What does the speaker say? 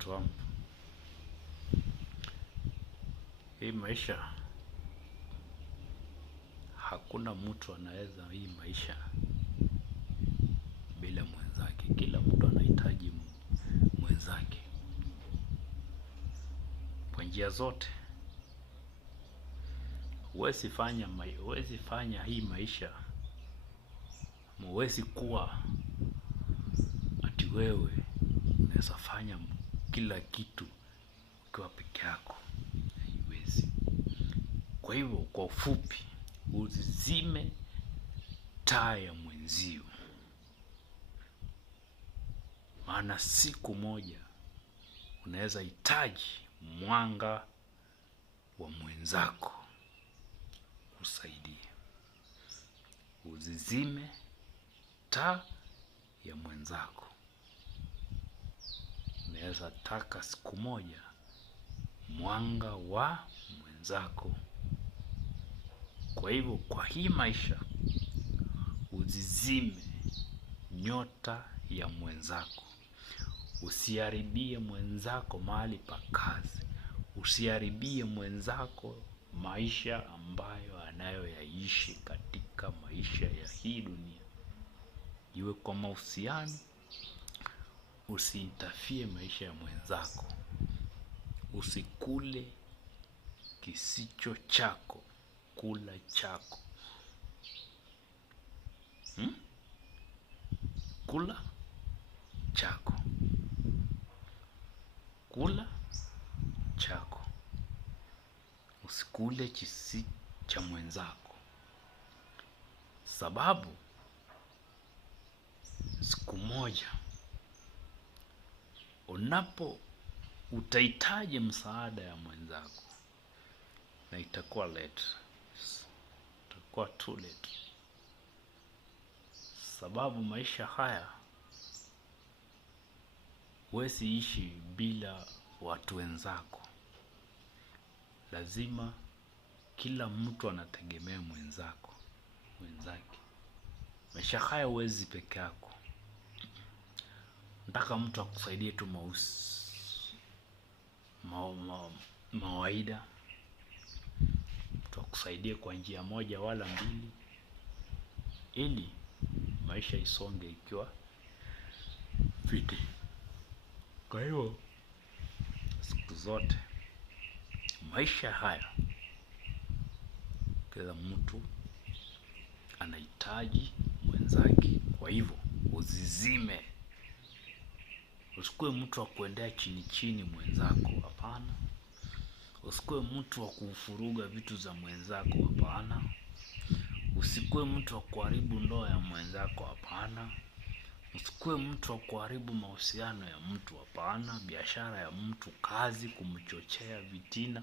mtu wangu, hii maisha, hakuna mtu anaweza hii maisha bila mwenzake. Kila mtu anahitaji mwenzake kwa njia zote. Huwezi fanya hii maisha, huwezi kuwa ati wewe unaweza fanya kila kitu ukiwa peke yako. Haiwezi. Kwa hivyo, kwa ufupi, uzizime taa ya mwenzio, maana siku moja unaweza hitaji mwanga wa mwenzako usaidie. Uzizime taa ya mwenzako. Unaweza taka siku moja mwanga wa mwenzako. Kwa hivyo, kwa hii maisha, uzizime nyota ya mwenzako. Usiharibie mwenzako mahali pa kazi. Usiharibie mwenzako maisha ambayo anayoyaishi katika maisha ya hii dunia. Iwe kwa mahusiano, usiintafie maisha ya mwenzako. Usikule kisicho chako, kula chako. Kula chako. Kula chako. Usikule kisi cha mwenzako. Sababu siku moja utahitaji msaada ya mwenzako, na itakuwa late. Itakuwa too late. Sababu maisha haya huwezi ishi bila watu wenzako. Lazima kila mtu anategemea mwenzake. Maisha haya huwezi peke yako. Nataka mtu akusaidie tu mawaida. Mtu akusaidie kwa njia moja wala mbili, ili maisha isonge ikiwa fiti. Kwa hiyo, siku zote maisha haya, kila mtu anahitaji mwenzake. Kwa hivyo, uzizime. Usikuwe mtu wa kuendea chini chini mwenzako, hapana. Usikuwe mtu wa kufuruga vitu za mwenzako, hapana. Usikuwe mtu wa kuharibu ndoa ya mwenzako, hapana. Usikuwe mtu wa kuharibu mahusiano ya mtu, hapana. Biashara ya mtu, kazi, kumchochea vitina.